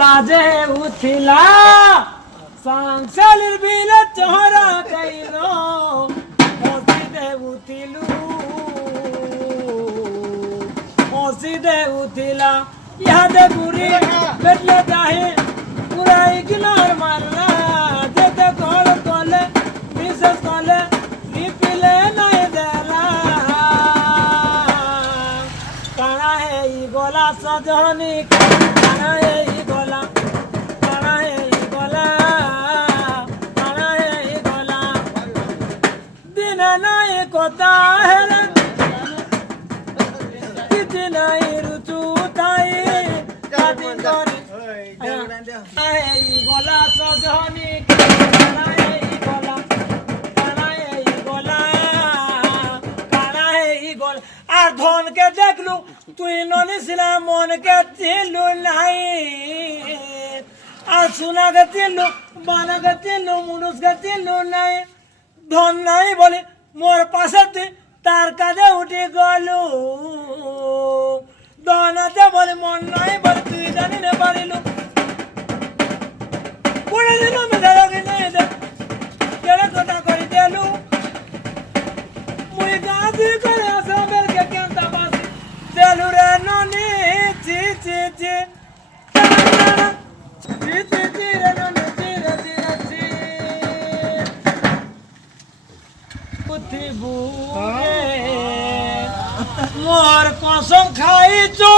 লাজে উঠিলা সাংসালের বিলে চহরা কাইল হসিদে উঠিলু হসিদে উঠিলা ইহাদে বুড়ি বেটলে যাহে পুরাই কিনার মারলা যেতে ঘর তলে বিশেষ তলে নিপিলে নাই দেলা কানা এই গলা সজনী কানা এই গলা কানা এই গলা কানা এই গলা দিন নাই কথা হেলে কিছু নাই রুচু তাই কাদিন করে এই গলা সজনী কানা এই গলা কানা এই গলা কানা এই গলা আর ধনকে দেখলু তুই ননিছিলাম মনকে চিনলু নাই আর সোনাকে চিনলু বানাকে চিনলু মুনুষকে চিনলু নাই ধন নাই বলে মোর পাশে তুই তার কাজে উঠে গলু দনাতে বলে মন নাই বলে তুই জানি না পারিলু পুরে দিল মেধা রোগী নেই দে কেড়ে কথা করে দেলু মুই গাঁধি করে আসবের কে কেনতা বাসি দেলু রে ননি চি চি চি চি চি চি রে ননি চি রে চি রে চি পুথি বুকে মোর কসম খাইছো